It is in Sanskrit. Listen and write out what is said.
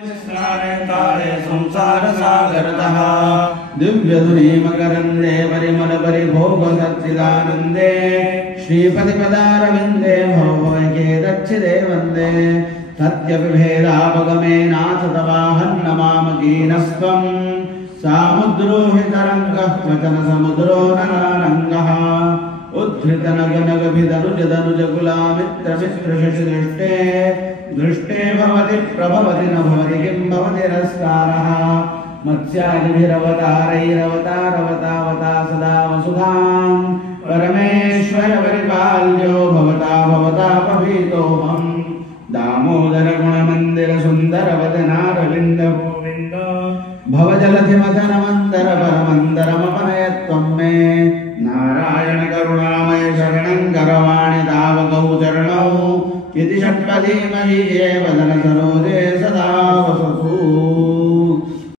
काले संसार सागरतः दिव्यधुनी मकरन्दे परिमल परिभोग सच्चिदानन्दे श्रीपतिपदारविन्दे भवभवैके दच्छिदे वन्दे सत्यविभेदापगमे नाथ तवाहन्नमामकीनस्त्वं सामुद्रो हि तरङ्गः वचन समुद्रो नरारङ्गः उद्धृतनगनगभिदनुजदनुजकुलामित्रमित्रशशिदृष्टे दृष्टे भवति प्रभवति न भवति किं भवति रस्कारः मत्स्यादिभिरवतारैरवतारवतावता सदा वसुधां परमेश्वर परिपाल्यो भवता भवतापभीतोऽहं दामोदर गुणमन्दिर सुन्दर वदनारविन्द गोविन्द भवजलधिमथन मन्दर परमन्दरमपनयत्वं मे नारायण करुणामय शरणं करवाणि तावकौ चरणौ इति षट्पदी मयि वदन सरोजे